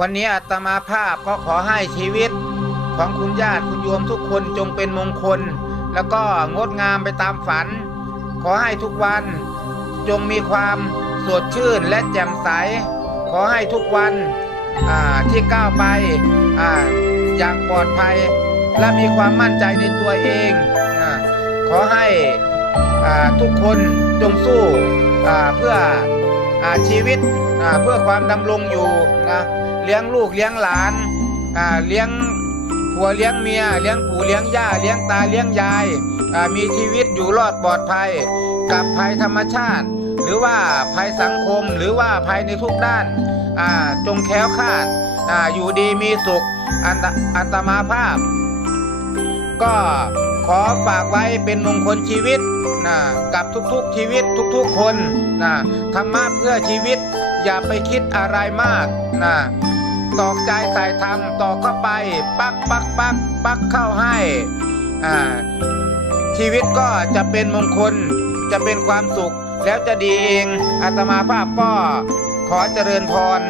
วันนี้อาตมาภาพก็ขอให้ชีวิตของคุณญาติคุณโยมทุกคนจงเป็นมงคล แล้วก็งดงามไปตามฝัน ขอให้ทุกวันจงมีความสดชื่นและแจ่มใส ขอให้ทุกวันที่ก้าวไปออย่างปลอดภัย และมีความมั่นใจในตัวเองอขอให้อ่าทุกคนจงสู้เพื่อ ชีวิตอาเพื่อความดำรงอยู่นะเลี้ยงลูกเลี้ยงหลานอาเลี้ยงผัวเลี้ยงเมีย เลี้ยงปู่เลี้ยงย่า เลี้ยงตาเลี้ยงยายอามีชีวิตอยู่รอดปลอดภัย กับภัยธรรมชาติ หรือว่าภัยสังคมหรือว่าภัยในทุกด้านอาจงแค้วคาดอ่าอยู่ดีมีสุขอันอัตมาภาพ ก็ ขอฝากไว้เป็นมงคลชีวิตนะกับทุกๆชีวิตทุกๆคนนะธรรมะเพื่อชีวิต อย่าไปคิดอะไรมากนะตอกใจใส่ธรรมตอกเข้าไป ปักปักปักปักเข้าให้อ่าชีวิตก็จะเป็นมงคลจะเป็นความสุข แล้วจะดีเองอาตมาภาพก็ขอเจริญพร